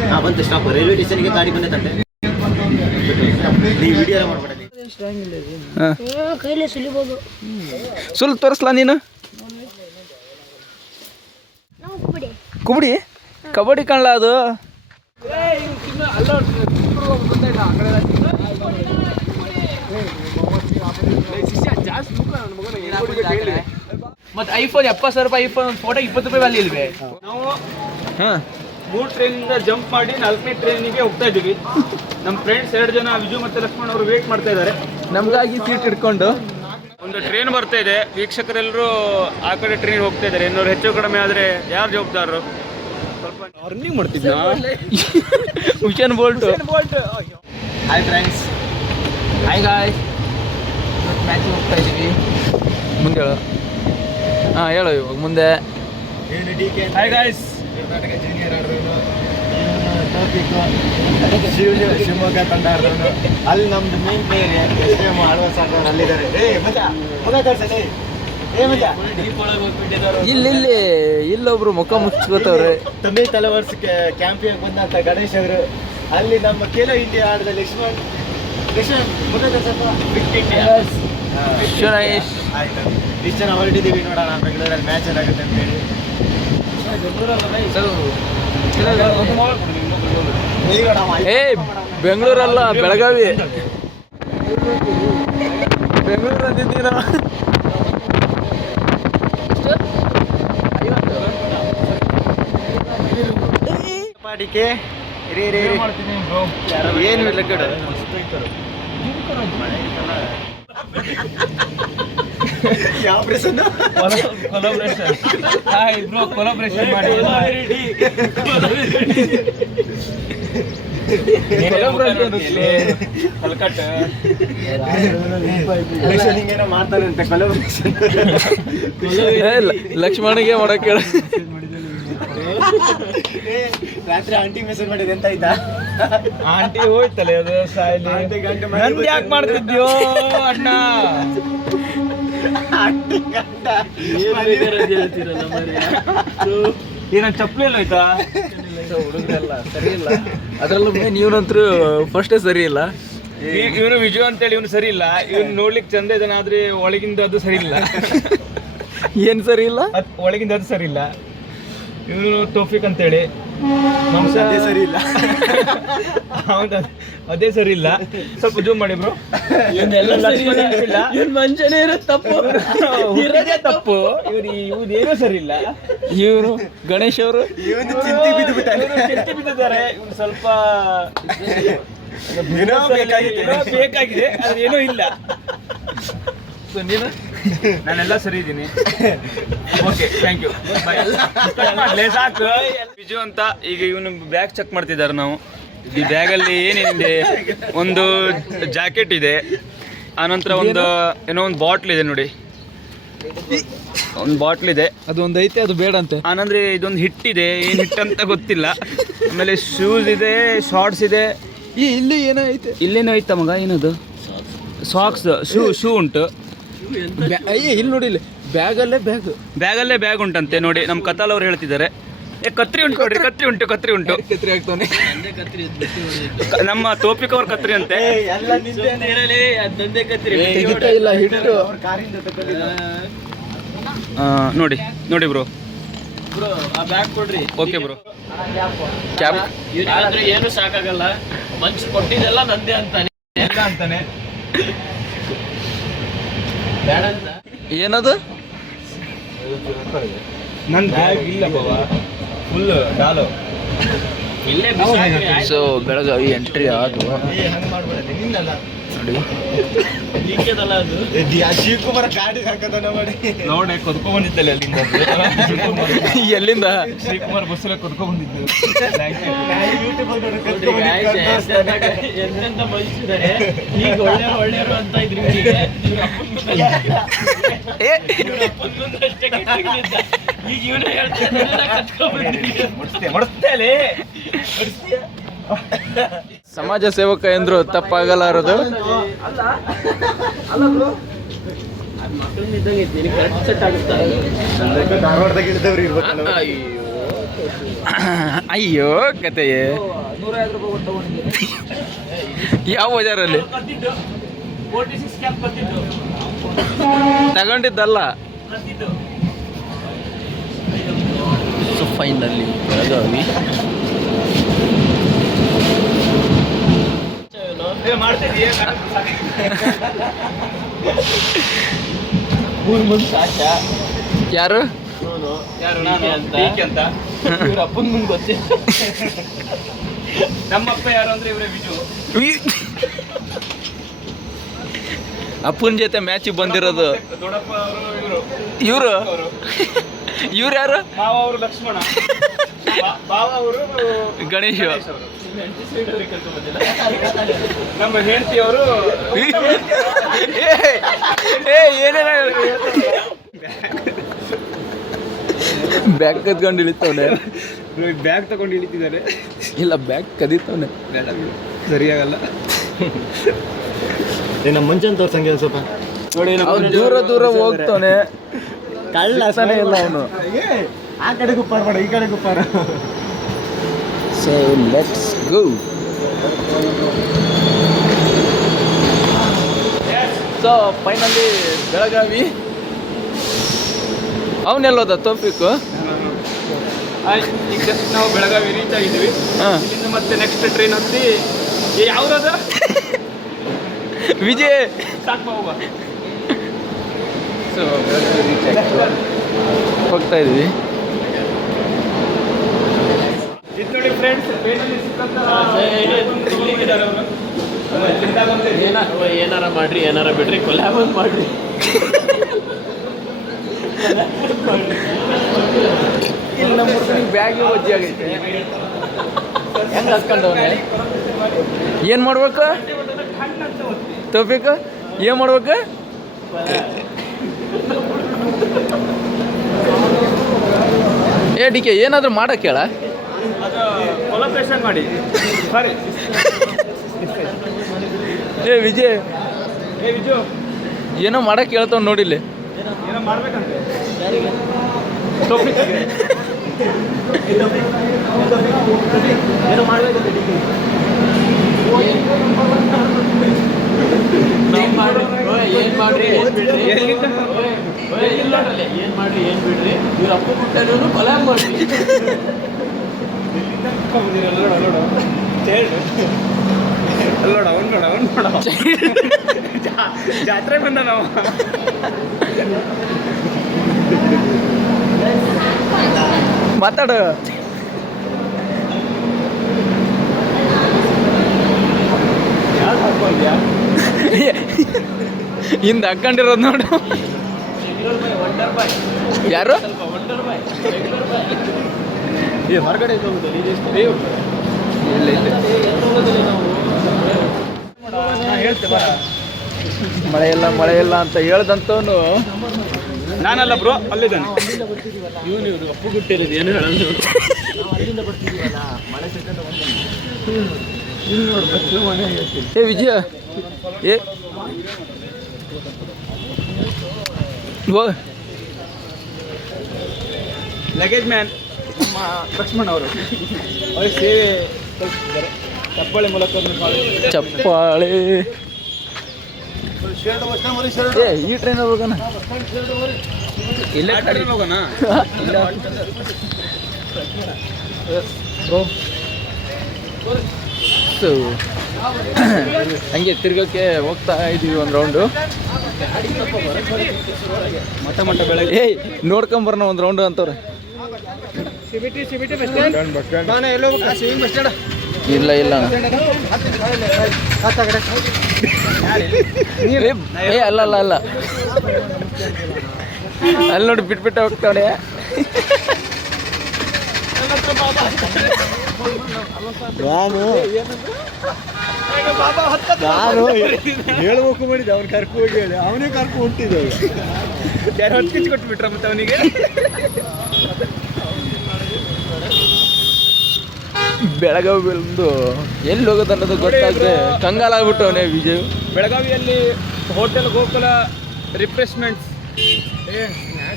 ಬಂತು stop railway ಸ್ಟೇಷನ್ಗೆ ಗಾಡಿ ಬಂದೈತಂತೆ. ನೀವು ವಿಡಿಯೋ ಎಲ್ಲ ಮಾಡ್ಬೇಡ. ಕೈಲೇ ಸುಲಿಬೋದು. ಸುಲ್ ತೋರಿಸ್ಲಾ ನೀನು? ಕುಬಡಿ ಕಬಡ್ಡಿ ಕಾಣಲ ಅದು. ಮತ್ತೆ ಐಫೋನ್ 70,000 ರೂಪಾಯಿ ಐಫೋನ್ ಫೋಟೋ 20 ರೂಪಾಯಿ ವ್ಯಾಲ್ಯೂ ಇಲ್ವೇ? ನಾವು 3 ಟ್ರೈನಿಂದ ಜಂಪ್ ಮಾಡಿ 4ನೇ ಟ್ರೈನಿಗೆ ಹೋಗ್ತಾ ಇದ್ದೀವಿ. ನಮ್ಮ ಫ್ರೆಂಡ್ಸ್ 2 ಜನ ವಿಜು ಮತ್ತು ಲಕ್ಷ್ಮಣ್ ಅವರು ವೇಟ್ ಮಾಡ್ತಾ ಇದ್ದಾರೆ ನಮಗಾಗಿ ಸೀಟ್ ಇಟ್ಕೊಂಡು. ಒಂದು ಟ್ರೈನ್ ಬರ್ತಾ ಇದೆ, ವೀಕ್ಷಕರೆಲ್ಲರೂ ಆ ಕಡೆ ಟ್ರೈನ್ ಹೋಗ್ತಾ ಇದ್ದಾರೆ. ಇನ್ನೂರು ಹೆಚ್ಚು ಕಡಿಮೆ ಆದರೆ ಯಾರು ಜವಾಬ್ದಾರರು? ಸ್ವಲ್ಪ ಅರ್ನಿಂಗ್ ಮಾಡ್ತಿದ್ದ Usain bolt. Hi friends. Hi guys, ಮ್ಯಾಚಿಗೆ ಹೋಗ್ತಾ ಇದ್ದೀವಿ. ಮುಂದೆ ಹೇಳು. ಹೇಳು ಇವಾಗ ಮುಂದೆ. Hi guys, Karnataka junior ಆಡಿದವನು, Shivamogga ತಂಡ ಆಡಿದವನು. ಅಲ್ಲಿ ನಮ್ದು ಮೇನ್ ಪ್ಲೇಯರ್ ಆಳ್ವಾಸ್ ಆಡೋರು ಅಲ್ಲಿದ್ದಾರೆ. ಇಲ್ಲೊಬ್ರು ಮುಖ ಮುಚ್ಕೋತವ್ರೆ. ತಮಿಳ್ ತಲೆವರ್ಸ್ ಕ್ಯಾಂಪಿಯನ್ ಬಂದಂತ ಗಣೇಶ್ ಅವರು. ಅಲ್ಲಿ ನಮ್ಮ ಖೇಲೋ ಇಂಡಿಯಾ ಆಡಿದ ಲಕ್ಷ್ಮಣ್ ಆಯ್ತು. ಇಷ್ಟು ಜನ ಹೊರಟಿದ್ದೀವಿ ನೋಡೋಣ ಬೆಂಗಳೂರಲ್ಲಿ ಮ್ಯಾಚ್ ಏನಾಗುತ್ತೆ ಅಂತ ಹೇಳಿ. ಬೆಂಗಳೂರಲ್ಲ ಬೆಳಗಾವಿ. ಬೆಂಗಳೂರು ಅಂತಿದ್ದೀರ. ಪಾಡಿಕೆ ಏನು ಇಲ್ಲ ಕಡೆ ಯಾವ ಪ್ರೆಸನ್ ಕೊಲಾಬ್ರೇಷನ್ ಮಾಡಿ ಹಿಂಗೇನೋ ಮಾಡ್ತಾರಂತೆ ಕೊಲಾಬ್ರೇಷನ್. ಲಕ್ಷ್ಮಣಿಗೆ ಮಾಡಕ್ಕೆ ಹೇಳ. ರಾತ್ರಿ ಆಂಟಿ ಮೆಸೇಜ್ ಮಾಡಿದೆ ಅಂತ ಆಯ್ತಾ? ಆಂಟಿ ಹೋಯ್ತಲ್ಲ ಅದು ಸಾಯಲಿ. ನಂದು ಯಾಕೆ ಮಾಡ್ತಿದ್ಯೋ ಅಣ್ಣ? ಏನ ಚಪ್ಪಲಿ ಎಲ್ಲ ಆಯ್ತಾ? ಹುಡುಗರೆಲ್ಲ ಸರಿ ಇಲ್ಲ. ಅದ್ರಲ್ಲೂ ನೀವನಂತರೂ ಫಸ್ಟೇ ಸರಿ ಇಲ್ಲ. ಇವನು ವಿಜು ಅಂತೇಳಿ ಇವನು ಸರಿ ಇಲ್ಲ. ಇವನು ನೋಡ್ಲಿಕ್ಕೆ ಚಂದ ಇದ್ದಾನೆ, ಆದ್ರೆ ಒಳಗಿಂದ ಅದು ಸರಿ ಇಲ್ಲ. ಏನು ಸರಿ ಇಲ್ಲ? ಒಳಗಿಂದ ಅದು ಸರಿ ಇಲ್ಲ. ಇವನು ತೌಫಿಕ್ ಅಂತೇಳಿ ಅದೇ ಸರಿ ಇಲ್ಲ. ಹೌದಾ, ಅದೇ ಸರಿ ಇಲ್ಲ. ಸ್ವಲ್ಪ ಜೂಮ್ ಮಾಡಿ ಬ್ರೋ. ಮನುಷ್ಯನೇ ಇರೋದು ತಪ್ಪು, ಇರೋದೇ ತಪ್ಪು. ಇವ್ರೇನೂ ಸರಿ ಇಲ್ಲ. ಇವರು ಗಣೇಶ್ ಅವರು ಚಿಂತೆ ಬಿದ್ದಿದ್ದಾರೆ. ಇವ್ನು ಸ್ವಲ್ಪ ಬೇಕಾಗಿದೆ, ಆದ್ರೆ ಏನೂ ಇಲ್ಲ. ನೀನು ನಾನೆಲ್ಲ ಸರಿ ಇದ್ದೀನಿ. ಓಕೆ, ಥ್ಯಾಂಕ್ ಯು, ಸಾಕು. ವಿಜು ಅಂತ ಈಗ ಇವನು ಬ್ಯಾಗ್ ಚೆಕ್ ಮಾಡ್ತಿದ್ದಾರೆ. ನಾವು ಈ ಬ್ಯಾಗಲ್ಲಿ ಏನೇನಿದೆ, ಒಂದು ಜಾಕೆಟ್ ಇದೆ, ಆನಂತರ ಒಂದು ಏನೋ ಒಂದು ಬಾಟ್ಲ್ ಇದೆ ನೋಡಿ, ಒಂದು ಬಾಟ್ಲ್ ಇದೆ, ಅದೊಂದು ಐತೆ, ಅದು ಬೇಡ ಅಂತೆ. ಆನಂದ್ರೆ ಇದೊಂದು ಹಿಟ್ಟಿದೆ, ಏನು ಹಿಟ್ಟಂತ ಗೊತ್ತಿಲ್ಲ. ಆಮೇಲೆ ಶೂಸ್ ಇದೆ, ಶಾರ್ಟ್ಸ್ ಇದೆ. ಇಲ್ಲಿ ಏನೋ ಐತೆ, ಇಲ್ಲೇನೋ ಐತ ಮಗ, ಏನದು? ಸಾಕ್ಸ್, ಶೂ ಉಂಟು. ಇಲ್ಲಿ ನೋಡಿ, ಇಲ್ಲಿ ಬ್ಯಾಗಲ್ಲೇ ಬ್ಯಾಗ್ ಉಂಟಂತೆ ನೋಡಿ. ನಮ್ಮ ಕತಾಲ್ ಅವ್ರು ಹೇಳ್ತಿದ್ದಾರೆ. ಕತ್ರಿ ಉಂಟು ನೋಡ್ರಿ, ಕತ್ರಿ ಉಂಟು. ಕತ್ರಿ ಆಗ್ತಾನೆ. ನಮ್ಮ ತೋಪಿಕ್ ಅವ್ರ ಕತ್ರಿ ಅಂತೆ. ಇಲ್ಲ ಹಿಟ್ಟು. ನೋಡಿ ಬ್ರೋ, ಆ ಬ್ಯಾಗ್ ಕೊಡ್ರಿ. Okay bro. ಕ್ಯಾಪ್ ಏನು ಸಾಕಾಗಲ್ಲ, ಮಂಚ್ ಕೊಟ್ಟಿದ್ದೆಲ್ಲ ನಂದೇ ಅಂತಾನೆ. ಏನದು? ನನ್ನ ಬ್ಯಾಗ್ ಇಲ್ಲ ಬಾಬಾ, ಫುಲ್ ಡಾಲು. ಸೊ ಬೆಳಗಾವಿ ಎಂಟ್ರಿ ಆದು ನೋಡಿ. ಶಿವಕುಮಾರ ಕಾಡಿಗೆ ಹಾಕದನ್ನ ಮಾಡಿ ನೋಡಿ, ಕೊದ್ಕೊಂಡ್ ಬಂದಿದ್ದಲ್ಲ ಅಲ್ಲಿಂದ. ಎಲ್ಲಿಂದ? ಶ್ರೀಕುಮಾರ್ ಬಸ್ಸಲ್ಲಿ ಕೊದ್ಕೊಂಡ್ ಬಂದಿದ್ದು. ಎಂತೆಂತ ಮನುಷ್ಯರಿದ್ದಾರೆ ಈಗ, ಒಳ್ಳೆಯವರು ಅಂತ ಇದ್ರು. ಈಗ ಇವನೇ ಹೇಳ್ತಾರೆ ಸಮಾಜ ಸೇವಕ ಎಂದ್ರು ತಪ್ಪಾಗಲಾರದು. ಧಾರವಾಡದಾಗ ಇಳಿದವ್ರು ಇರ್ಬೇಕಲ್ಲ. ಅಯ್ಯೋ ಕತೆಯೇ 150 ರೂಪಾಯಿ ತಗೊಂಡಿದ್ದೀನಿ. ಯಾವ ಬಜಾರಲ್ಲಿ ಕದ್ದಿದ್ದು 46 ಕ್ಯಾಪ್ ಕದ್ದಿದ್ದು ತಗೊಂಡಿದ್ದಲ್ಲ. ಕದ್ದಿದ್ದು. ಸೊ ಫೈನಲಿ ಬೆಳಗಾವಿ ಮಾಡ್ತಿದ್ದೀಯ ಯಾರು ಯಾರು ಅಂತ ಇವ್ರ ಅಪ್ಪನ ಮುಂದೆ ಗೊತ್ತಿಲ್ಲ. ನಮ್ಮಪ್ಪ ಯಾರು ಅಂದ್ರೆ ಇವರೇ ವಿಜು. ಅಪ್ಪನ ಜೊತೆ ಮ್ಯಾಚಿಗೆ ಬಂದಿರೋದು ದೊಡ್ಡಪ್ಪ ಅವರು ಇವರು ಇವ್ರು ಯಾರು? ಮಾವ ಅವರು ಲಕ್ಷ್ಮಣ, ಬಾವ ಅವರು ಗಣೇಶ್. ನಮ್ಮ ಹೆಂಡತಿಯವರು ಏನೇನ ಬ್ಯಾಗ್ ಕದ್ಕೊಂಡು ಇಳಿತವನೆ. ಬ್ಯಾಗ್ ತಗೊಂಡು ಇಳಿತಿದ್ದಾರೆ. ಇಲ್ಲ ಬ್ಯಾಗ್ ಕದೀತವನೆ. ಸರಿಯಾಗಲ್ಲ ನಮ್ಮ ಮುಂಚೆನ ತೋರ್ಸಂಗೆ ಸ್ವಲ್ಪ ನೋಡಿ. ಅವ್ನು ದೂರ ದೂರ ಹೋಗ್ತಾನೆ. ಕಳ್ಳನೇ ಇಲ್ಲ ಅವನು. ಆ ಕಡೆ ಗುಪ್ಪಾರ ಮಾಡ, ಈ ಕಡೆ ಗುಪ್ಪಾರ. So let's go. So finally Belagavi. ಅವನೆಲ್ಲೋದ ತೋಪಿಕ್ಕು? ಈಗ ಜಸ್ಟ್ ನಾವು ಬೆಳಗಾವಿ ರೀಚ್ ಆಗಿದ್ದೀವಿ. ಹಾಂ, ಇಲ್ಲಿಂದ ಮತ್ತೆ ನೆಕ್ಸ್ಟ್ ಟ್ರೈನ್ ಹತ್ತಿ ಯಾವ್ದಾದ ವಿಜಯ್. ಸಾಕು ಹೋಗ. ಸೊ ಬೆಳಗಾವಿ ರೀಚ್ ಆಗಿ ಹೋಗ್ತಾ ಇದ್ವಿ. ಇದು ನೋಡಿ ಫ್ರೆಂಡ್ಸ್, ಟ್ರೈನಲ್ಲಿ ಸಿಕ್ಕಂತ ಏನಾರ ಮಾಡ್ರಿ, ಏನಾರ ಬಿಡ್ರಿ, ಕೊಲ್ಯಾಬ್ ಒಂದ್ ಮಾಡ್ರಿ. ಇಲ್ಲಿ ನಮ್ಮ ಬ್ಯಾಗಿ ಒಜ್ಜಿ ಆಗೈತೆ. ಹೆಂಗೆ ಹಾಕ್ಕೊಂಡವನೆ? ಏನು ಮಾಡ್ಬೇಕು ತೋಪಿಕ್? ಏನು ಮಾಡ್ಬೇಕು? ಏ ಡಿ ಕೆ ಏನಾದರೂ ಮಾಡಕ್ಕೆ ಹೇಳ. ಅದು ಕೊಲಾಬ್ರೇಷನ್ ಮಾಡಿ ಸರಿ. ಏ ವಿಜಯ್ ಏ ವಿಜು, ಏನೋ ಮಾಡಕ್ಕೆ ಹೇಳ್ತಾವ್ ನೋಡಿಲ್ಲಿ. ಏನೋ ಮಾಡ್ಬೇಕಂತೆ ಟೋಪಿಕ್ಗೆ. ಏನೋ ಮಾಡ್ಬೇಕಂತ ಏನ್ ಮಾಡ್ರಿ, ಏನ್ ಮಾಡ್ರಿ, ಏನ್ ಬಿಡ್ರಿ, ಎಲ್ಲಿಂದ? ಏನ್ ಮಾಡ್ರಿ, ಏನ್ ಬಿಡ್ರಿ, ಇವ್ರ ಅಪ್ಪ ಬಿಟ್ಟರು ಕೊಲ್ಯಾಬ್ ಮಾಡ್ರಿ. ಅಲ್ಲೋಡ ಅವ್ನು ನೋಡ ಜಾತ್ರೆ ಬಂದ ನಾವು. ಮಾತಾಡು. ಹಿಂದೆ ಹಾಕೊಂಡಿರೋದು ನೋಡು. ಯಾರು? ಏ ಹೊರಗಡೆ ಮಳೆ ಇಲ್ಲ ಅಂತ ಹೇಳ್ದಂತವನು ನಾನಲ್ಲ ಬ್ರೋ, ಅಲ್ಲಿದ್ದಾನೆ. ಇವ್ರು ಅಪ್ಪು ಬಿಟ್ಟಿರೋದು ಏನು ಹೇಳೋದು. ಏ ವಿಜಯ ಏ ಓ ಲಗೇಜ್ ಮ್ಯಾನ್ ನಮ್ಮ ಲಕ್ಷ್ಮಣ್ ಅವರು ಅವ್ರಿಗೆ ಸೇವೆ ಕಳಿಸಿದ್ದಾರೆ. ಚಪ್ಪಾಳೆ ಮೂಲಕ ಚಪ್ಪಾಳೆ. ಏ ಈ ಟ್ರೈನ್ ಹೋಗೋಣ. ಇಲ್ಲೇ ಕಡೆ ಹೋಗೋಣ. ಸೊ ಹಂಗೆ ತಿರ್ಗೋಕ್ಕೆ ಹೋಗ್ತಾ ಇದೀವಿ ಒಂದು ರೌಂಡು. ಮಠ ಬೆಳಗ್ಗೆ ಏಯ್ ನೋಡ್ಕೊಂಬರೋಣ ಒಂದು ರೌಂಡು ಅಂತವ್ರೆ. ಇಲ್ಲ ಇಲ್ಲ ಏ ಅಲ್ಲ ಅಲ್ಲ ಅಲ್ಲ ಅಲ್ಲಿ ನೋಡಿ ಬಿಟ್ಬಿಟ್ಟು ಹೋಗ್ತಾನೆ. ನಾನು ಹೇಳ್ಬೇಕು ಮಾಡಿದ್ದೆ, ಅವ್ನು ಕರ್ಕೊ ಹೋಗಿ ಹೇಳಿ, ಅವನೇ ಕರ್ಕೊ ಹೊಂಟಿದ್ದೆ. ಯಾರು ಹೊತ್ತಿಗೆ ಕೊಟ್ಬಿಟ್ರ ಮತ್ತೆ ಅವನಿಗೆ. ಬೆಳಗಾವಿ ಬಂದು ಎಲ್ಲಿ ಹೋಗೋದು ಅನ್ನೋದು ಗೊತ್ತಾಗದೆ ಕಂಗಾಲಾಗ್ಬಿಟ್ಟವನೇ ವಿಜಯ್. ಬೆಳಗಾವಿಯಲ್ಲಿ ಹೋಟೆಲ್ ಗೋಕುಲ ರಿಫ್ರೆಶ್ಮೆಂಟ್ಸ್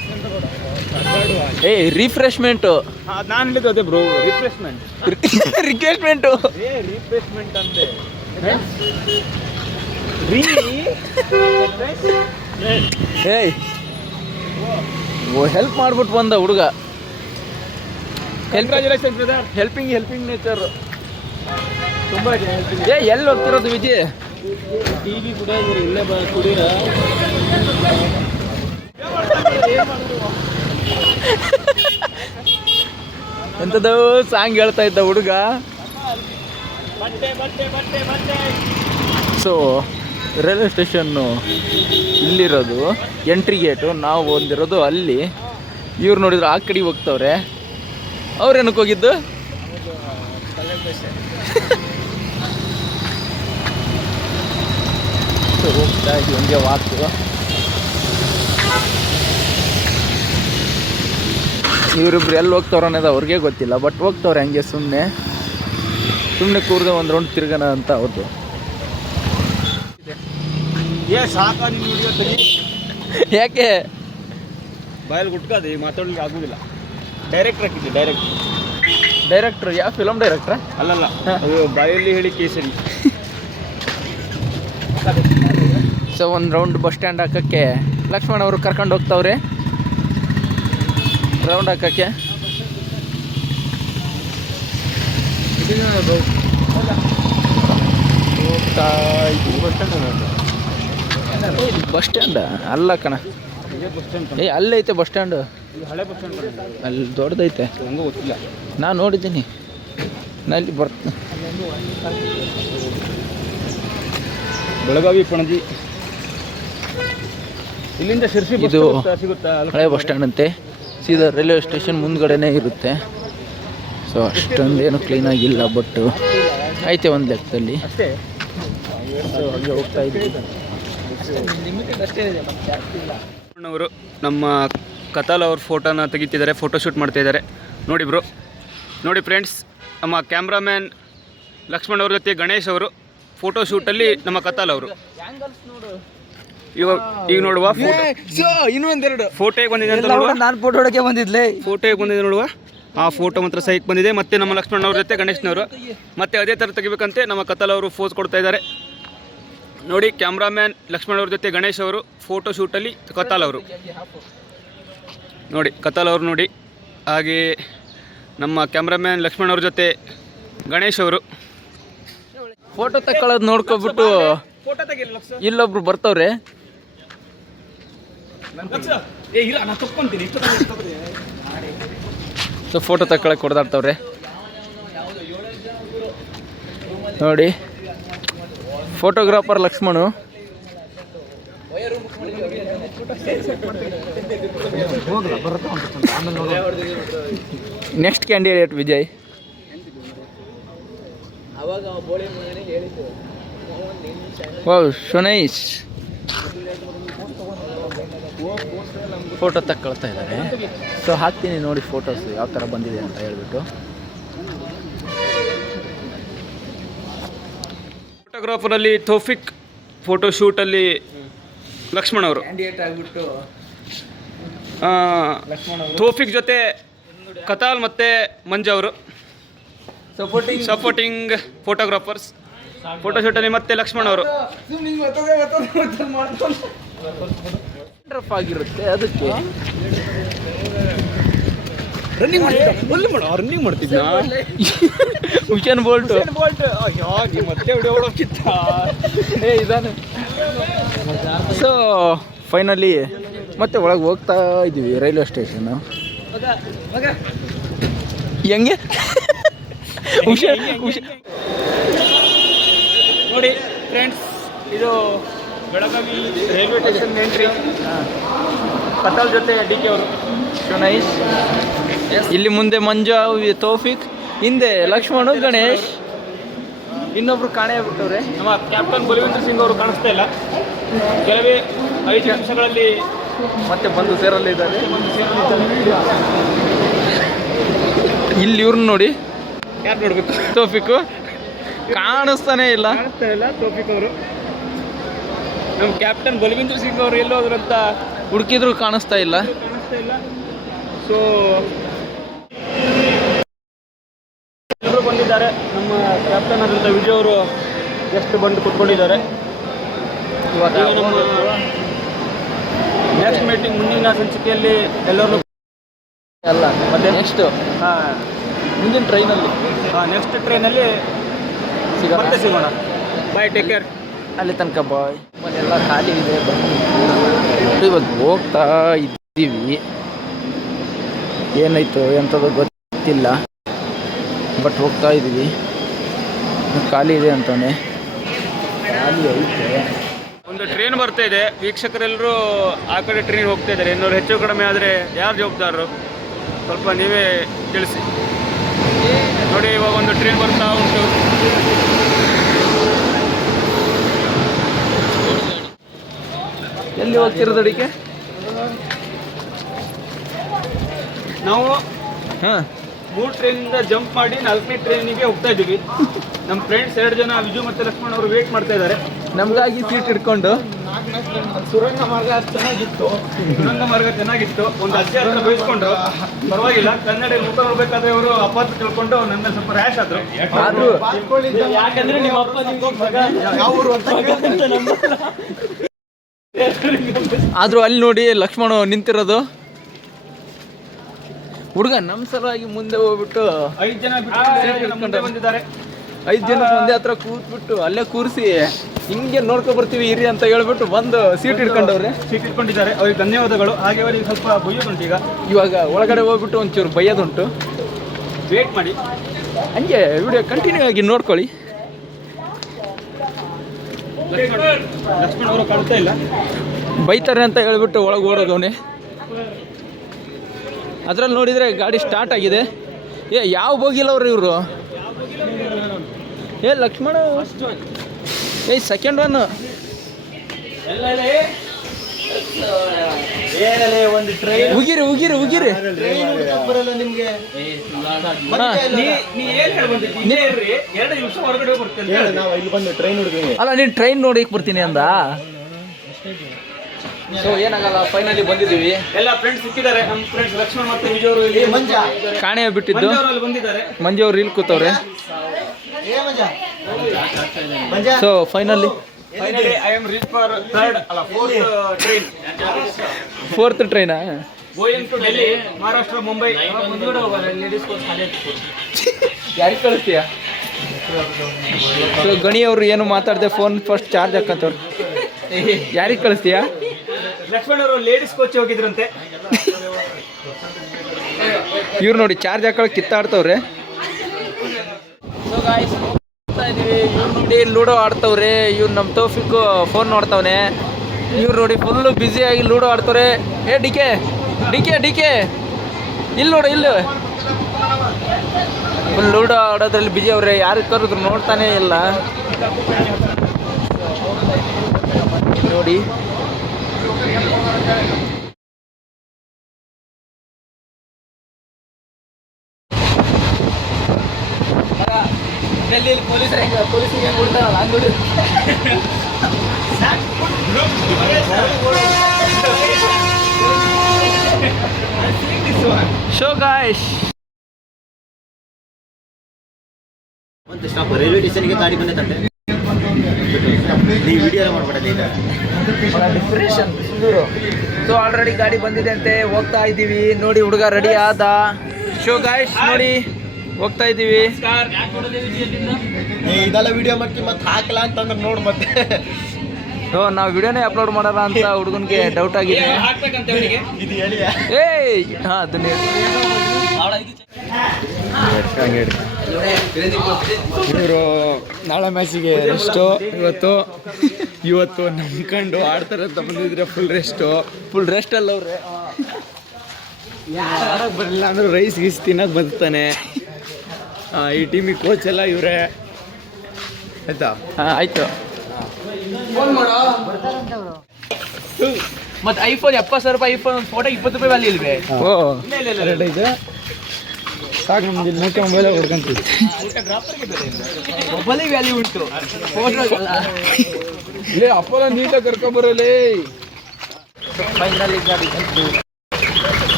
ಏ ರಿಫ್ರೆಶ್ಮೆಂಟು ನಾನು ಹೇಳಿದ್ದು ಅದೇ ಬ್ರೋ, ರಿಫ್ರೆಶ್ಮೆಂಟ್. ರಿಕ್ವೆಸ್ಟ್ಮೆಂಟು ರಿಫ್ರೆಶ್ಮೆಂಟ್ ಅಂದೆ. ಏಯ್ ಹೆಲ್ಪ್ ಮಾಡ್ಬಿಟ್ಟು ಬಂದ ಹುಡುಗ. Congratulation brother. ಹೆಲ್ಪಿಂಗ್ ನೇಚರ್ ತುಂಬ. ಏ ಎಲ್ಲಿ ಹೋಗ್ತಿರೋದು ವಿಜಯ್? ಟೀಲಿ ಕೂಡ ಇಲ್ಲೇ ಕುಡಿಯ ಎಂಥದ್ದು ಸಾಂಗ್ ಹೇಳ್ತಾ ಇದ್ದ ಹುಡುಗ. ಸೊ ರೈಲ್ವೆ ಸ್ಟೇಷನ್ನು ಇಲ್ಲಿರೋದು ಎಂಟ್ರಿ ಗೇಟು, ನಾವು ಬಂದಿರೋದು ಅಲ್ಲಿ. ಇವ್ರು ನೋಡಿದ್ರೆ ಆ ಕಡೆ ಹೋಗ್ತವ್ರೆ. ಅವ್ರೇನಕ್ಕೆ ಹೋಗಿದ್ದು? ಹೋಗ್ತಾ ಇದ್ವಿ ಹಂಗೆ ವಾಕು. ಇವರಿಬ್ರು ಎಲ್ಲಿ ಹೋಗ್ತವ್ರ ಅನ್ನೋದು ಅವ್ರಿಗೆ ಗೊತ್ತಿಲ್ಲ, ಬಟ್ ಹೋಗ್ತವ್ರೆ ಹಂಗೆ ಸುಮ್ಮನೆ ಕೂರ್ದೆ ಒಂದು ರೌಂಡ್ ತಿರ್ಗೋಣ ಅಂತ ಅವ್ರದ್ದು. ಸಾಕ ನೀನು ವಿಡಿಯೋ ತೆಗಿ. ಯಾಕೆ ಬಾಯಲ್ಲಿ ಗುಟ್ಕಾದೆ ಮಾತಾಡ್ಲಿಕ್ಕೆ ಆಗುದಿಲ್ಲ. ಡೈರೆಕ್ಟರ್ ಹಾಕಿದ್ದೆ, ಡೈರೆಕ್ಟ್ರು? ಯಾವ ಫಿಲಮ್ ಡೈರೆಕ್ಟ್ರಾ? ಅಲ್ಲಲ್ಲ, ಅದು ಬಾಯಲ್ಲಿ ಹೇಳಿ ಕೇಸರಿ. ಸೊ ಒಂದು ರೌಂಡ್ ಬಸ್ ಸ್ಟ್ಯಾಂಡ್ ಹಾಕೋಕ್ಕೆ ಲಕ್ಷ್ಮಣ್ ಅವರು ಕರ್ಕೊಂಡು ಹೋಗ್ತಾವ್ರೆ ರೌಂಡ್ ಹಾಕೋಕ್ಕೆ. ಹೋಗ್ತಾ ಇದ್ದೀವಿ. ಬಸ್ ಸ್ಟ್ಯಾಂಡ ಅಲ್ಲ ಕಣ, ಏ ಅಲ್ಲೈತೆ ಬಸ್ ಸ್ಟ್ಯಾಂಡು. ಹಳೆ ಬಸ್ ಸ್ಟ್ಯಾಂಡ್ ಅಲ್ಲಿ ದೊಡ್ಡದೈತೆ, ಹಂಗೂ ಗೊತ್ತಿಲ್ಲ. ನಾನು ನೋಡಿದ್ದೀನಿ. ನಾನು ಇಲ್ಲಿ ಬರ್ತೀನಿ. ಬೆಳಗಾವಿ ಪಣಜಿ, ಇಲ್ಲಿಂದ ಶಿರ್ಸಿ ಇದು ಸಿಗುತ್ತಾ? ಹಳೆ ಬಸ್ ಸ್ಟ್ಯಾಂಡ್ ಅಂತೆ. ಸೀದಾ ರೈಲ್ವೆ ಸ್ಟೇಷನ್ ಮುಂದ್ಗಡೆನೇ ಇರುತ್ತೆ. ಸೊ ಅಷ್ಟೊಂದೇನು ಕ್ಲೀನಾಗಿಲ್ಲ, ಬಟ್ ಐತೆ ಒಂದು ಲೆಕ್ಕದಲ್ಲಿ. ಅಷ್ಟೇ. ಸೊ ಹಾಗೆ ಹೋಗ್ತಾ ಇದ್ದೀವಿ. ಅವರು ನಮ್ಮ ಕತಾಲ್ ಅವ್ರ ಫೋಟೋನ ತೆಗಿತಿದ್ದಾರೆ, ಫೋಟೋಶೂಟ್ ಮಾಡ್ತಾಯಿದ್ದಾರೆ. ನೋಡಿ ಬ್ರೋ, ನೋಡಿ ಫ್ರೆಂಡ್ಸ್, ನಮ್ಮ ಕ್ಯಾಮ್ರಾಮ್ಯಾನ್ ಲಕ್ಷ್ಮಣ್ ಅವ್ರ ಜೊತೆ ಗಣೇಶ್ ಅವರು ಫೋಟೋಶೂಟಲ್ಲಿ ನಮ್ಮ ಕತಾಲ್ ಅವರು. ಈಗ ನೋಡುವ ಇನ್ನೊಂದೆರಡು ಫೋಟೋ ಹೇಗೆ ಬಂದಿದೆ ಅಂತ ನೋಡುವ. ನಾನು ಫೋಟೋ ಹೊಡಕ್ಕೆ ಬಂದಿದ್ಲೆ. ಫೋಟೋ ಹೇಗೆ ಬಂದಿದೆ ನೋಡುವ. ಆ ಫೋಟೋ ಮಾತ್ರ ಸೈಕ್ ಬಂದಿದೆ. ಮತ್ತೆ ನಮ್ಮ ಲಕ್ಷ್ಮಣ್ ಅವ್ರ ಜೊತೆ ಗಣೇಶ್ನವರು ಮತ್ತೆ ಅದೇ ಥರ ತೆಗಿಬೇಕಂತೆ ನಮ್ಮ ಕತಾಲ್ ಅವರು ಫೋಸ್ ಕೊಡ್ತಾ ಇದ್ದಾರೆ. ನೋಡಿ, ಕ್ಯಾಮ್ರಾಮ್ಯಾನ್ ಲಕ್ಷ್ಮಣ್ ಅವ್ರ ಜೊತೆ ಗಣೇಶ್ ಅವರು ಫೋಟೋಶೂಟಲ್ಲಿ ಕತಾಲ್ ಅವರು. ನೋಡಿ ಕತಾಲ್ ಅವರು ನೋಡಿ. ಹಾಗೆ ನಮ್ಮ ಕ್ಯಾಮ್ರಾಮ್ಯಾನ್ ಲಕ್ಷ್ಮಣ್ ಅವ್ರ ಜೊತೆ ಗಣೇಶ್ ಅವರು ಫೋಟೋ ತಗೊಳ್ಳೋದು ನೋಡ್ಕೊಬಿಟ್ಟು ಇಲ್ಲೊಬ್ರು ಬರ್ತವ್ರೆ. ಸೊ ಫೋಟೋ ತಗೊಳಕ್ಕೆ ಹೊಡೆದಾಡ್ತವ್ರೆ ನೋಡಿ. Photographer ಲಕ್ಷ್ಮಣು. Next candidate Vijay. Wow, so nice. Photo ತಗೊಳ್ತಾ ಇದ್ದಾರೆ. ಸೊ ಹಾಕ್ತೀನಿ ನೋಡಿ ಫೋಟೋಸ್ ಯಾವ ಥರ ಬಂದಿದೆ ಅಂತ ಹೇಳ್ಬಿಟ್ಟು. ಫೋಟೋಗ್ರಾಫರಲ್ಲಿ ತೌಫಿಕ್, ಫೋಟೋಶೂಟಲ್ಲಿ ಲಕ್ಷ್ಮಣ್ ಅವರು. ಕ್ಯಾಂಡಿಡೇಟ್ ಆಗಿಬಿಟ್ಟು ತೌಫಿಕ್ ಜೊತೆ ಕತಾಲ್ ಮತ್ತು ಮಂಜು ಅವರು ಸಪೋರ್ಟಿಂಗ್ ಫೋಟೋಗ್ರಾಫರ್ಸ್. ಫೋಟೋಶೂಟಲ್ಲಿ ಮತ್ತೆ ಲಕ್ಷ್ಮಣ್ ಅವರು. ಆಗಿರುತ್ತೆ ಅದಕ್ಕೆ ರನ್ನಿಂಗ್ ಮಾಡ್ತಿದ್ದ ಹುಷೇನ್ ಬೋಲ್ಟ್ ಮತ್ತೆ ಇದಾನೆ. ಸೊ ಫೈನಲಿ ಮತ್ತೆ ಒಳಗೆ ಹೋಗ್ತಾ ಇದ್ದೀವಿ ರೈಲ್ವೆ ಸ್ಟೇಷನ್ನು. ಹೆಂಗೆ ನೋಡಿ ಫ್ರೆಂಡ್ಸ್, ಇದು ಬೆಳಗಾವಿ ರೈಲ್ವೆ ಸ್ಟೇಷನ್ ಎಂಟ್ರಿ. ಕತಾಲ್ ಜೊತೆ ಡಿ ಕೆ ಅವರು. So nice. ಇಲ್ಲಿ ಮುಂದೆ ಮಂಜು, ತೌಫಿಕ್, ಹಿಂದೆ ಲಕ್ಷ್ಮಣ್, ಗಣೇಶ್, ಇನ್ನೊಬ್ರು ಕಾಣೆ ಆಗ್ಬಿಟ್ಟವ್ರೆ. ನಮ್ಮ ಕ್ಯಾಪ್ಟನ್ ಬಲವೀಂದ್ರ ಸಿಂಗ್ ಅವರು ಕಾಣಿಸ್ತಾ ಇಲ್ಲ. ಕೆಲವೇ 5 ನಿಮಿಷಗಳಲ್ಲಿ ಮತ್ತೆ ಬಂದು ಸೇರಲ್ಲಿದ್ದಾರೆ. ಇಲ್ಲಿ ಇವ್ರನ್ನ ನೋಡಿ, ಯಾರು ನೋಡಬೇಕು? ತೌಫಿಕ್ ಕಾಣಿಸ್ತಾನೆ ಇಲ್ಲ. ತೌಫಿಕ್ ಅವರು. ನಮ್ಮ ಕ್ಯಾಪ್ಟನ್ ಬಲವೀಂದ್ರ ಸಿಂಗ್ ಅವರು ಎಲ್ಲೋದ್ರು ಅಂತ ಹುಡುಕಿದ್ರು ಕಾಣಿಸ್ತಾ ಇಲ್ಲ. ವ್ಯವಸ್ಥೆ ಇಲ್ಲ. ಸೊ ಎಲ್ಲರೂ ಬಂದಿದ್ದಾರೆ. ನಮ್ಮ ಕ್ಯಾಪ್ಟನ್ ಆದಂಥ ವಿಜಯ್ ಅವರು ಎಷ್ಟು ಬಂದು ಕೂತ್ಕೊಂಡಿದ್ದಾರೆ. ಇವಾಗ ಈಗ ನಮ್ಮ ನೆಕ್ಸ್ಟ್ ಮೀಟಿಂಗ್ ಮುಂದಿನ ಸಂಚಿಕೆಯಲ್ಲಿ ಎಲ್ಲರೂ ಅಲ್ಲ ಮತ್ತೆ ನೆಕ್ಸ್ಟು ಮುಂದಿನ ಟ್ರೈನಲ್ಲಿ ನೆಕ್ಸ್ಟ್ ಟ್ರೈನಲ್ಲಿ ಮತ್ತೆ ಸಿಗೋಣ. ಬಾಯ್, ಟೇಕ್ ಕೇರ್. ಅಲ್ಲಿ ತನಕ ಬಾಯ್. ಮನೆಲ್ಲ ಖಾಲಿ ಇದೆ, ಬನ್ನಿ. ಇವಾಗ ಹೋಗ್ತಾ ಇದ್ದೀವಿ. ಏನಾಯ್ತು ಎಂಥದ್ದು ಗೊತ್ತಿಲ್ಲ, ಬಟ್ ಹೋಗ್ತಾ ಇದ್ದೀವಿ. ಖಾಲಿ ಇದೆ ಅಂತಾನೆ, ಖಾಲಿ ಐತೆ. ಒಂದು ಟ್ರೈನ್ ಬರ್ತಾ ಇದೆ. ವೀಕ್ಷಕರೆಲ್ಲರೂ ಆ ಕಡೆ ಟ್ರೈನ್ ಹೋಗ್ತಾ ಇದ್ದಾರೆ. ಇನ್ನೂರು ಹೆಚ್ಚು ಕಡಿಮೆ ಆದರೆ ಯಾರು ಜವಾಬ್ದಾರರು ಸ್ವಲ್ಪ ನೀವೇ ತಿಳಿಸಿ. ನೋಡಿ, ಇವಾಗ ಒಂದು ಟ್ರೈನ್ ಬರ್ತಾ ಉಂಟು. ಎಲ್ಲಿ ಹೋಗ್ತಿರೋದು ಅಡಿಕೆ? ನಾವು ಹಾಂ, 3 ಟ್ರೈನಿಂದ ಜಂಪ್ ಮಾಡಿ 4ನೇ ಟ್ರೈನಿಗೆ ಹೋಗ್ತಾ ಇದ್ದೀವಿ. ನಮ್ಮ ಫ್ರೆಂಡ್ಸ್ 2 ಜನ ವಿಜು ಮತ್ತು ಲಕ್ಷ್ಮಣ್ ಅವರು ವೇಟ್ ಮಾಡ್ತಾ ಇದ್ದಾರೆ. ನಮಗಾಗಿ ಸೀಟ್ ಹಿಡ್ಕೊಂಡು. ಸುರಂಗ ಮಾರ್ಗ ಚೆನ್ನಾಗಿತ್ತು. ಒಂದು ಅಜ್ಜಿ ಹತ್ರ ಬಯಸ್ಕೊಂಡ್ರು, ಪರವಾಗಿಲ್ಲ. ಕನ್ನಡ ಊಟ ಹೋಗ್ಬೇಕಾದ್ರೆ ಅವರು ಅಪಾರ್ಥ ತಿಳ್ಕೊಂಡು ನನ್ನ ಸ್ವಲ್ಪ ರ್ಯಾಶ್ ಆದ್ರು. ಯಾಕಂದ್ರೆ ನಿಮ್ಮ ಅಪ್ಪ ಆದರೂ ಅಲ್ಲಿ ನೋಡಿ ಲಕ್ಷ್ಮಣ ನಿಂತಿರೋದು. ಹುಡುಗ ನಮ್ಮ ಸಲುವಾಗಿ ಮುಂದೆ ಹೋಗ್ಬಿಟ್ಟು 5 ಜನ ಮುಂದೆ ಬಂದಿದ್ದಾರೆ. 5 ಜನ ಮುಂದೆ ಹತ್ರ ಕೂತ್ಬಿಟ್ಟು ಅಲ್ಲೇ ಕೂರಿಸಿ ಹಿಂಗೆ ನೋಡ್ಕೊ ಬರ್ತೀವಿ ಇರಿ ಅಂತ ಹೇಳ್ಬಿಟ್ಟು ಬಂದು ಸೀಟ್ ಹಿಡ್ಕೊಂಡವ್ರೆ. ಸೀಟ್ ಇಟ್ಕೊಂಡಿದ್ದಾರೆ. ಅವ್ರಿಗೆ ಧನ್ಯವಾದಗಳು. ಹಾಗೆ ಅವರಿಗೆ ಸ್ವಲ್ಪ ಬೈಯೋದುಂಟು. ಇವಾಗ ಒಳಗಡೆ ಹೋಗ್ಬಿಟ್ಟು ಒಂಚೂರು ಬೈಯೋದುಂಟು. ವೇಟ್ ಮಾಡಿ, ಹಂಗೆ ವಿಡಿಯೋ ಕಂಟಿನ್ಯೂ ಆಗಿ ನೋಡ್ಕೊಳ್ಳಿ. ಲಕ್ಷ್ಮಣ್ ಅವರು ಕಾಣ್ತಾ ಇಲ್ಲ. ಬೈತಾರೆ ಅಂತ ಹೇಳ್ಬಿಟ್ಟು ಒಳಗೆ ಓಡೋದವನೇ. ಅದ್ರಲ್ಲಿ ನೋಡಿದರೆ ಗಾಡಿ ಸ್ಟಾರ್ಟ್ ಆಗಿದೆ. ಯಾವ ಹೋಗಿಲ್ಲ ಅವ್ರು ಇವರು. Lakshmana second one. ಒಂದು ಟ್ರೈನ್ ಉಗಿರಿ ಬರಲ್ಲ ನಿಮ್ಗೆ. ನೀ ಏನ್ ಹೇಳ್ಬಂದಿದ್ದಿ? 2 ನಿಮಿಷ ಹೊರಗಡೆ ಬರ್ತೇನೆ. ನಾವು ಇಲ್ಲಿ ಬಂದು ಟ್ರೈನ್ ಹುಡುಗೀವಿ. ಅಲ್ಲ, ನೀನು ಟ್ರೈನ್ ನೋಡಿಕ್ ಬರ್ತೀನಿ ಅಂದ. ಸೊ ಏನಾಗಲ್ಲ, ಫೈನಲಿ ಬಂದಿದ್ದೀವಿ. ಎಲ್ಲ ಫ್ರೆಂಡ್ಸ್ ಸಿಕ್ಕಿದ್ದಾರೆ. ನಮ್ಮ ಫ್ರೆಂಡ್ಸ್ ಲಕ್ಷ್ಮಣ್ ಮತ್ತು ವಿಜಯ್ ಅವರು ಇಲ್ಲಿ ಕಾಣೆ ಬಿಟ್ಟಿದ್ದು. ಅಲ್ಲಿ ಬಂದಿದ್ದಾರೆ. ಮಂಜು ಅವ್ರು ಇಲ್ಲಿ ಕೂತವ್ರೆ. So finally I am reach for fourth ಟ್ರೈನಾ? Going to Delhi, Maharashtra, Mumbai. ಯಾರಿಗೆ ಕಳಿಸ್ತೀಯ? ಸೊ ಗಣಿ ಅವರು ಏನು ಮಾತಾಡ್ದೆ, ಫೋನ್ ಫಸ್ಟ್ ಚಾರ್ಜ್ ಹಾಕಂತವ್ರು. ಯಾರಿಗೆ ಕಳಿಸ್ತೀಯಾ? ಲಕ್ಷ್ಮಣ್ ಅವರು ಲೇಡೀಸ್ ಕೋಚ್ ಹೋಗಿದ್ರಂತೆ. ಇವ್ರು ನೋಡಿ ಚಾರ್ಜ್ ಹಾಕೊಳಕ್ಕೆ ಕಿತ್ತಾಡ್ತವ್ರೆ. ಇವ್ರು ನೋಡಿ ಲೂಡೋ ಆಡ್ತವ್ರೆ. ಇವ್ರು ನಮ್ಮ ತೌಫಿಕ್ ಫೋನ್ ನೋಡ್ತವನೆ. ಇವ್ರು ನೋಡಿ ಫುಲ್ಲು ಬ್ಯುಸಿಯಾಗಿ ಲೂಡೋ ಆಡ್ತವ್ರೆ. ಡಿ ಕೆ ಇಲ್ಲಿ ನೋಡು, ಇಲ್ಲಿ ಫುಲ್ ಲೂಡೋ ಆಡೋದ್ರಲ್ಲಿ ಬಿಜಿ ಅವ್ರೆ. ಯಾರು ಕರೆದ್ರು ನೋಡ್ತಾನೆ ಇಲ್ಲ ನೋಡಿ. ಡೆಲ್ಲಿಯಲ್ಲಿ ಪೊಲೀಸರಿಗೆ ಕೊಡ್ತಾರಲ್ಲ ಹಂಗೆ. ಶೋ ಗಾಯ್ಸ್, ಮತ್ತೆ ಸ್ಟಾಪ್ ರೈಲ್ವೆ ಸ್ಟೇಷನ್ಗೆ ಗಾಡಿ ಬಂದೈತಂತೆ. ಈ ವಿಡಿಯೋ ಮಾಡ್ಬೇಡ. ಡಿಸ್ಕ್ರಿಪ್ಷನ್ ಸುಂದೂರು. ಸೊ ಆಲ್ರೆಡಿ ಗಾಡಿ ಬಂದಿದೆ ಅಂತೆ, ಹೋಗ್ತಾ ಇದ್ದೀವಿ. ನೋಡಿ ಹುಡುಗ ರೆಡಿ ಆದ. ಶೋ ಗಾಯ್ಸ್ ನೋಡಿ ಹೋಗ್ತಾ ಇದ್ದೀವಿ. ಇದೆಲ್ಲ ವಿಡಿಯೋ ಮಾಡ್ತೀವಿ ಮತ್ತೆ ಹಾಕಲ್ಲ ಅಂತಂದ್ರೆ ನೋಡು ಮತ್ತೆ. ನಾವು ವಿಡಿಯೋನೇ ಅಪ್ಲೋಡ್ ಮಾಡಲ್ಲ ಅಂತ ಹುಡುಗನಿಗೆ ಡೌಟ್ ಆಗಿದೆ. ಇದು ಹೇಳಿ. ಹಾಂ ಅದನ್ನೇ ಇವರು ನಾಳೆ ಮ್ಯಾಚಿಗೆ ರೆಸ್ಟು. ಇವತ್ತು ನಂಬ್ಕೊಂಡು ಆಡ್ತಾರೆ ಅಂತ ಬಂದಿದ್ರೆ ಫುಲ್ ರೆಸ್ಟ್ ಅಲ್ಲ ಅವ್ರೆ. ಆಡೋಕೆ ಬರಲಿಲ್ಲ ಅಂದ್ರೆ ರೈಸ್ ಗೀಸ್ ತಿನ್ನೋಕೆ ಬರ್ತಾನೆ. ಈ ಟೀಮಿಗೆ ಕೋಚ್ ಎಲ್ಲ ಇವರೇ. ಆಯ್ತಾ? ಹಾಂ ಆಯಿತು. ಮತ್ತು ಐಫೋನ್ 70,000 ರೂಪಾಯಿ ಐಫೋನ್ ಒಂದು ಫೋಟೋ 20 ರೂಪಾಯಿ ವ್ಯಾಲ್ಯೂ ಇಲ್ವೇ? ರೆಡಿ ಇದೆ ಸಾಕು. ನಮ್ಗೆ ಇಲ್ಲಿ ಮುಖ್ಯ ಮೊಬೈಲ್ ಹೊಡ್ಕೊಂತೀವಿ. ಮೊಬೈಲಿಗೆ ವ್ಯಾಲ್ಯೂ ಉಂಟು, ಫೋಟೋ ಲೇ ಅಪ್ಪಲ್ಲ ನೀಟಾಗಿ ಕರ್ಕೊಂಬರಲೇ. ಫೈನಲಿ ಗಾಡಿ ಬಂತು.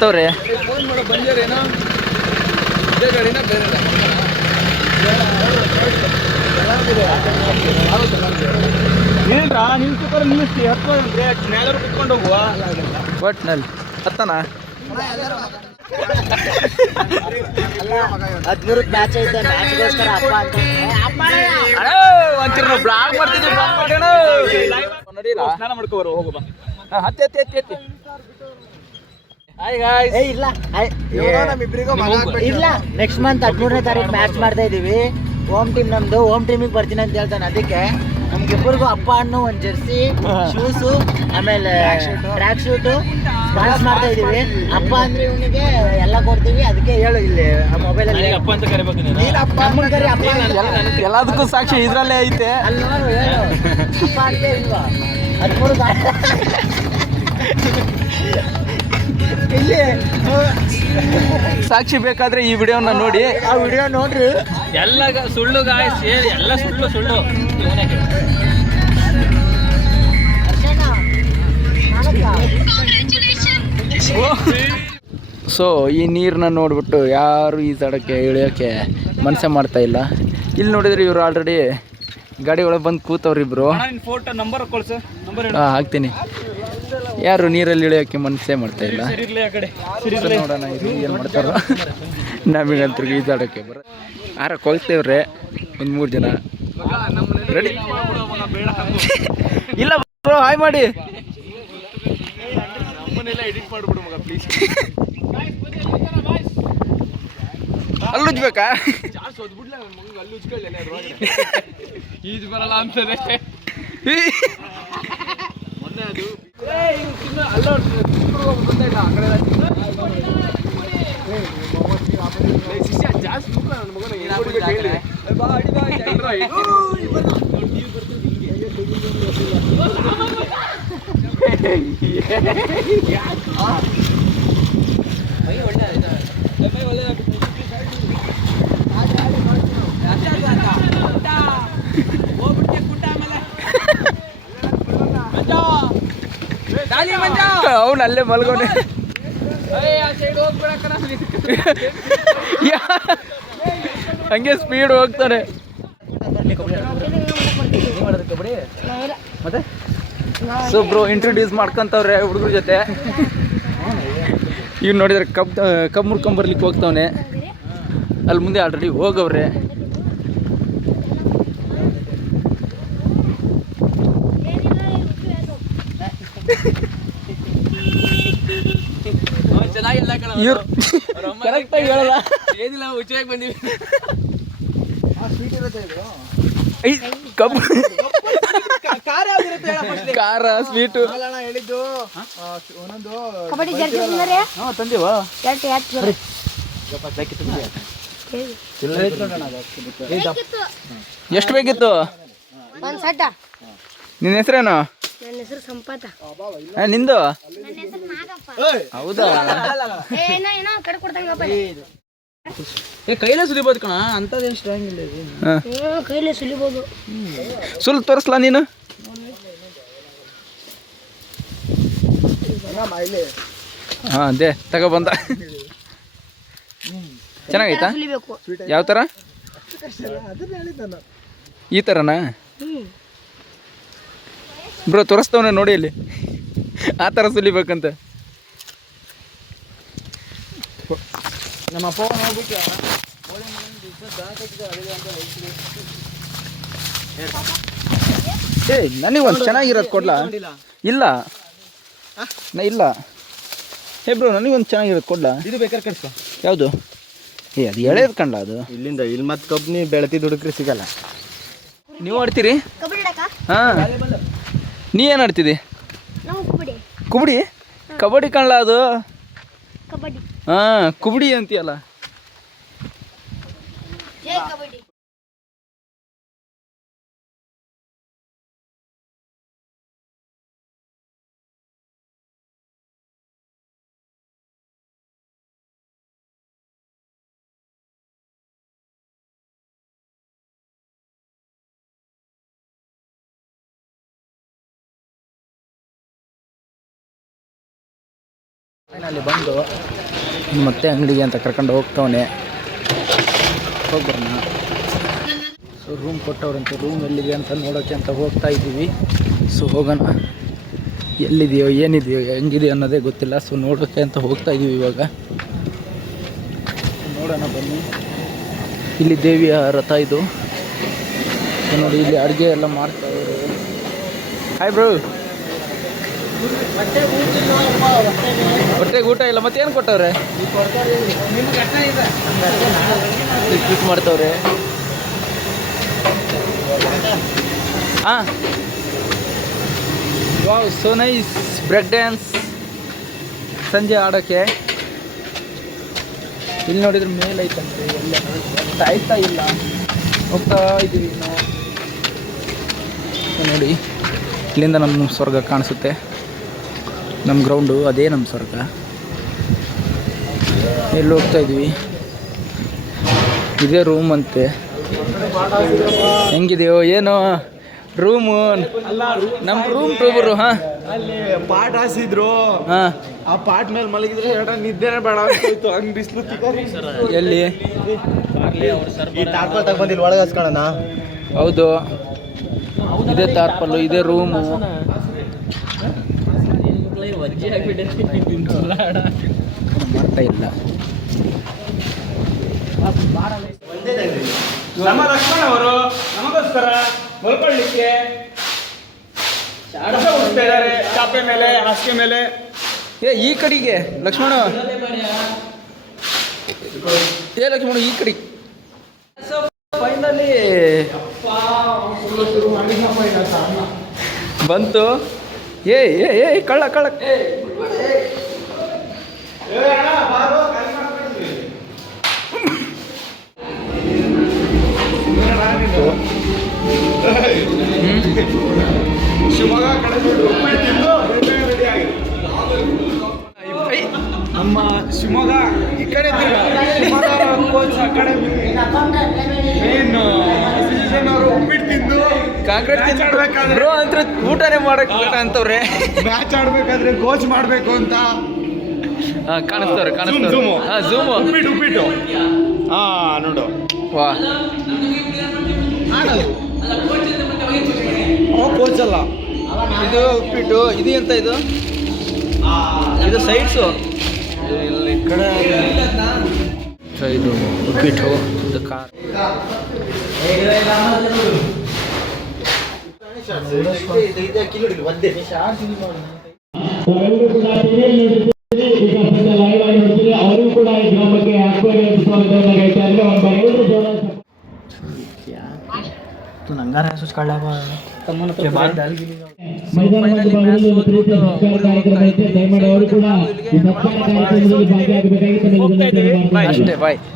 ಬರ್ತಾವ್ರೆ. ಫೋನ್ ಮಾಡೋ ಬಂದಿರೇನೋ ಇದೇ ಗಾಡಿನ ಬೇರೆ ಏನ್ರಾ ನಿನ್ ಸೂಪರ್ ನಿಲ್ಲಿಸ್ತಿ ಹತ್ತು ಮ್ಯಾಲೆ ಕುತ್ಕೊಂಡು ಹೋಗುವ ಒಟ್ನಲ್ಲಿ ಹತ್ತನ 13 ಮ್ಯಾಚ್ ಐತೆ ಮ್ಯಾಚ್ಗೋಸ್ಕರ ಅಪ್ಪ ಅಂತ ಒಂಚೂರು ನಾವು ಬ್ಲಾಗ್ ಮಾಡ್ತಿದ್ದೀವಿ, ಬ್ಲಾಗ್ ಮಾಡೋಣ ನಡೀರಾ? ಸ್ನಾನ ಮಾಡ್ಕೋಬರು ಹೋಗುವ ಹತ್ತಿ ಹತ್ತಿ ಹತ್ತಿ ಹತ್ತಿ. Hi guys. ಇಲ್ಲ ಇಲ್ಲ ನೆಕ್ಸ್ಟ್ ಮಂತ್ 13ನೇ ತಾರೀಕು ಮ್ಯಾಚ್ ಮಾಡ್ತಾ ಇದೀವಿ. ಹೋಮ್ ಟೀಮ್ ನಮ್ದು, ಹೋಮ್ ಟೀಮಿಗೆ ಬರ್ತೀನಿ ಅಂತ ಹೇಳ್ತಾನೆ. ಅದಕ್ಕೆ ನಮ್ಗಿಬ್ಬರಿಗೂ ಅಪ್ಪ ಅಣ್ಣು ಒಂದು ಜೆರ್ಸಿ, ಶೂಸು, ಆಮೇಲೆ ಟ್ರ್ಯಾಕ್ ಶೂಟು ಸ್ಪಾನ್ಸ್ ಮಾಡ್ತಾ ಇದೀವಿ. ಅಪ್ಪ ಅಂದ್ರೆ ಇವನಿಗೆ ಎಲ್ಲ ಕೊಡ್ತೀವಿ. ಅದಕ್ಕೆ ಹೇಳು ಇಲ್ಲಿ ಮೊಬೈಲಲ್ಲಿ ಅಪ್ಪ ಅಂತ ಕರಿಬೇಕು ನೀನು. ನಮ್ಮನ್ ಕರಿ ಅಪ್ಪ ಅಂತ. ಎಲ್ಲದಕ್ಕೂ ಸಾಕ್ಷಿ ಇದ್ರಲ್ಲೇ ಐತೆ. ಅಲ್ಲಿ ನೋಡು ಹೇಳು ಅಪ್ಪ ಅಂತ ಇಲ್ವಾ 13 ಇಲ್ಲಿ ಸಾಕ್ಷಿ ಬೇಕಾದ್ರೆ ಈ ವಿಡಿಯೋನ ನೋಡಿ. ಆ ವಿಡಿಯೋ ನೋಡ್ರಿ. ಎಲ್ಲ ಸುಳ್ಳು ಗಾಯಸ್, ಎಲ್ಲ ಸುಳ್ಳು ಸುಳ್ಳು. ಸೊ ಈ ನೀರನ್ನ ನೋಡ್ಬಿಟ್ಟು ಯಾರು ಈಜಾಡೋಕ್ಕೆ ಇಳಿಯೋಕ್ಕೆ ಮನಸ್ಸೇ ಮಾಡ್ತಾ ಇಲ್ಲ. ಇಲ್ಲಿ ನೋಡಿದ್ರೆ ಇವರು ಆಲ್ರೆಡಿ ಗಾಡಿ ಒಳಗೆ ಬಂದು ಕೂತವ್ರು ಇಬ್ರು. ಫೋಟೋ ನಂಬರ್ ಕಳ್ಸು, ನಂಬರ್ ಹಾಕ್ತೀನಿ. ಯಾರು ನೀರಲ್ಲಿ ಇಳಿಯೋಕ್ಕೆ ಮನಸ್ಸೇ ಮಾಡ್ತಾ ಇಲ್ಲ. ಇರ್ಲಿ ಆ ಕಡೆ. ಸೊ ನೋಡೋಣ ಏನು ಮಾಡ್ತಾರೋ. ನಮಗಂತೂ ಈಜಾಡೋಕ್ಕೆ ಆರಕ್ಕೆ ಹೋಗ್ತೇವ್ರೆ ಒಂದು 3 ಜನ ರೆಡಿ. ಇಲ್ಲ ಬ್ರೋ, ಹಾಯ್ ಮಾಡಿ. ಎಡಿಟ್ ಮಾಡ್ಬಿಡು ಮಗ ಪ್ಲೀಸ್. ಅಲ್ಲಿ ಉಜ್ಬೇಕಾ? ಈಜು ಬರಲ್ಲ ಅಂತದೆ. ಮೊನ್ನೆ ಅದು ಜಾಸ್ತಿ ಅವ್ನು ಅಲ್ಲೇ ಮಲ್ಗೋನೆ. ಹಂಗೆ ಸ್ಪೀಡ್ ಹೋಗ್ತಾನೆ. ಮತ್ತೆ ಸೊ ಬ್ರೋ ಇಂಟ್ರೊಡ್ಯೂಸ್ ಮಾಡ್ಕೊಂತವ್ರೆ ಹುಡುಗರ ಜೊತೆ. ಇವ್ನು ನೋಡಿದ್ರೆ ಕಬ್ಬು ಮುರ್ಕೊಂಬರ್ಲಿಕ್ಕೆ ಹೋಗ್ತವನೆ. ಅಲ್ಲಿ ಮುಂದೆ ಆಲ್ರೆಡಿ ಹೋಗವ್ರೆ. ಚೆನ್ನಾಗಿಲ್ಲ ಕಣ. ಇವ್ರು ಕರೆಕ್ಟಾಗಿ ಹೇಳಲ್ಲ. ಏನಿಲ್ಲ, ಹುಚ್ಚಾಗಿ ಬಂದಿವಿ. ಕಬ್ಬು ಖಾರ ಸ್ವೀಟು ಹೇಳಿದ್ದು ಕಬಡ್ಡಿ ಜರ್ಸಿ ಬಂದರೆ ತಂದೀವ. ಎಷ್ಟು ಬೇಕಿತ್ತು? ಒಂದು ಸಟ್ಟ. ನಿನ್ನ ಹೆಸರೇನು? ನನ್ನ ಹೆಸರು ಸಂಪಾತ. ನಿಂದು? ನನ್ನ ಹೆಸರು ನಾಗಪ್ಪ. ಹೌದಾ? ಏನೋ ಏನೋ ಕಡೆ ಕೊಡ್ತಂಗಪ್ಪ. ಕೈಲೇ ಸುಲಿಬೋದು ಕಣ, ಅಂತದೇನು ಸ್ಟ್ರಾಂಗ್ ಇಲ್ಲ. ಕೈಲೇ ಸುಲಿಬೋದು. ಸುಲ್ ತೋರಿಸ್ಲಾ ನೀನು? ಹಾಂ ಅದೇ ತಗೊಬಂದ. ಚೆನ್ನಾಗೈತಾ? ಸುಲಿಬೇಕು. ಯಾವ ಥರ? ಈ ಥರನಾ? ಬ್ರೋ ತೋರಿಸ್ತವನೆ ನೋಡಿ ಅಲ್ಲಿ. ಆ ಥರ ಸುಲಿಬೇಕಂತ. ನಮ್ಮ ಅಪ್ಪ ಹೋಗ್ಬಿಟ್ಟು ನನಗೆ ಒಂದು ಚೆನ್ನಾಗಿರೋದು ಕೊಡ್ಲಾ? ಇಲ್ಲ ಇಲ್ಲ. ಬ್ರೋ ನನಗೊಂದು ಚೆನ್ನಾಗಿರೋದು ಕೊಡ್ಲಾ? ಇದು ಬೇಕಾದ್ರೆ ಕಟ್ಸ. ಯಾವುದು? ಅದು ಎಳೆದು ಕಂಡ ಅದು. ಇಲ್ಲಿಂದ ಇಲ್ಲಿ ಮತ್ತೆ ಕಬ್ಬು ನೀವು ಬೆಳತಿ ದುಡುಕ್ರಿ ಸಿಗಲ್ಲ. ನೀವು ಆಡ್ತೀರಿ? ಕಬಡ್ಡಿ ಆಡಕ? ಹಾಂ. ನೀ ಏನು ಆಡ್ತಿದ್ದಿ? ನಾವು ಕಬಡ್ಡಿ. ಕುಬಡಿ? ಕಬಡ್ಡಿ ಕಾಣಲ್ಲ ಅದು. ಕಬಡ್ಡಿ. ಹಾಂ ಕುಬಡಿ ಅಂತೀಯಲ್ಲ. ಜೈ ಕಬಡ್ಡಿ. ಅಲ್ಲಿ ಬಂದು ಇನ್ನು ಮತ್ತೆ ಅಂಗಡಿಗೆ ಅಂತ ಕರ್ಕೊಂಡು ಹೋಗ್ತವನೆ. ಹೋಗ್ಬರೋಣ. ಸೊ ರೂಮ್ ಕೊಟ್ಟವ್ರಂತೆ, ರೂಮ್ ಎಲ್ಲಿದೆ ಅಂತ ನೋಡೋಕ್ಕೆ ಅಂತ ಹೋಗ್ತಾ ಇದ್ದೀವಿ. ಸೊ ಹೋಗೋಣ, ಎಲ್ಲಿದೆಯೋ ಏನಿದೆಯೋ ಹೆಂಗಿದೆಯೋ ಅನ್ನೋದೇ ಗೊತ್ತಿಲ್ಲ. ಸೊ ನೋಡೋಕ್ಕೆ ಅಂತ ಹೋಗ್ತಾ ಇದ್ದೀವಿ ಇವಾಗ. ನೋಡೋಣ ಬನ್ನಿ. ಇಲ್ಲಿ ದೇವಿಯ ರಥ ಇದು. ಸೊ ನೋಡಿ ಇಲ್ಲಿ ಅಡುಗೆ ಎಲ್ಲ ಮಾಡ್ತಾ ಇದ್ದಾರೆ. Hi bro. ಹೊಟ್ಟೆಗೆ ಊಟ ಇಲ್ಲ, ಮತ್ತೇನು ಕೊಟ್ಟವ್ರೆ? ಕ್ಲಿಕ್ ಮಾಡ್ತವ್ರೆ. ಹಾಂ, wow, so nice. Break dance ಸಂಜೆ ಆಡೋಕ್ಕೆ. ಇಲ್ಲಿ ನೋಡಿದ್ರೆ ಮೇಲೈತಂತೆ, ಎಲ್ಲ ಆಯ್ತಾ ಇಲ್ಲ, ಹೋಗ್ತಾ ಇದ್ದೀವಿ ನಾವು. ಸೊ ನೋಡಿ, ಇಲ್ಲಿಂದ ನಮ್ಮ ಸ್ವರ್ಗ ಕಾಣಿಸುತ್ತೆ. ನಮ್ಮ ಗ್ರೌಂಡು ಅದೇ ನಮ್ಮ ಸ್ವರ್ಗ. ಎಲ್ಲಿ ಹೋಗ್ತಾ ಇದ್ದೀವಿ? ಇದೇ ರೂಮ್ ಅಂತೆ. ಹೆಂಗಿದೆಯೋ ಏನೋ ರೂಮು, ನಮ್ಮ ರೂಮ್ ಟೂಬರು. ಹಾಂ, ಅಲ್ಲಿ ಪಾಟ್ ಹಾಸಿದ್ರು, ಹಾಂ, ಆ ಪಾಟ್ ಮೇಲೆ ಮಲಗಿದ್ರೆ ನಿದ್ದೆನೇ ಬೇಡ ಆಗೋಯ್ತು. ಹಂಗ್ ಬಿಸಿಲು ಎಲ್ಲಿ? ತಗೊಂಡಿಲ್ಲ ಒಳಗೆ ಹಸ್ಕೊಳ್ಳೋಣ. ಹೌದು, ಇದೇ ತಾರ್ಪಲ್ಲು, ಇದೇ ರೂಮು. ಮಾಡ್ತಾ ಇಲ್ಲ. ನಮ್ಮ ಲಕ್ಷ್ಮಣ ಅವರು ನಮಗೋಸ್ಕರ ಮಲ್ಕೊಳ್ಳಿಕ್ಕೆ ಉಡ್ತಾ ಇದ್ದಾರೆ. ಚಾಪೆ ಮೇಲೆ, ಹಾಸಿಗೆ ಮೇಲೆ. ಈ ಕಡೆಗೆ ಲಕ್ಷ್ಮಣ, ಲಕ್ಷ್ಮಣ ಈ ಕಡೆ. ಫೈನಲಿ ಬಂತು. ಕಳ್ಳ ಕಳ್ಳ. ಶಿವಮೊಗ್ಗ ಕಡೆ ರೆಡಿ ಆಗಿದೆ. ನಮ್ಮ ಶಿವಮೊಗ್ಗ ಈ ಕಡೆ ಕೋಚ್ ಅಕಾಡೆಮಿ ಮೇನ್ ಅವರು ಉಪ್ಪಿಟ್ಟು ತಿಂದು ಕಾಂಕ್ರೀಟ್ ಬ್ರೋ ಅಂತ ಊಟನೇ ಮಾಡಕ್ ಅಂತವ್ರೆ. ಮ್ಯಾಚ್ ಆಡ್ಬೇಕಾದ್ರೆ ಕೋಚ್ ಮಾಡ್ಬೇಕು ಅಂತ ಕಾಣಿಸ್ತವ್ರೆ. ಝೂಮು ಉಪ್ಪಿಟ್ಟು ಹಾ ನೋಡು. ವಾ, ಕೋಚ್ ಅಲ್ಲ ಇದು ಉಪ್ಪಿಟ್ಟು. ಇದು ಎಂತ ಇದು? ಇದು ಸೈಡ್ಸು. ಇಲ್ಲಿ ಕಡೆ ಇದು ಉಪ್ಪಿಟ್ಟು, ಇದು ಕಾರ್. ಅವರು ಕೂಡ ಈ ಗ್ರಾಮಕ್ಕೆ ಆಕ್ವರಿ ಎಬ್ಬಿಸುವಂತ ನಂಗಾರ ಸುಸ್ಕೊಳ್ಳ ಅಷ್ಟೇ ಬಾಯ್.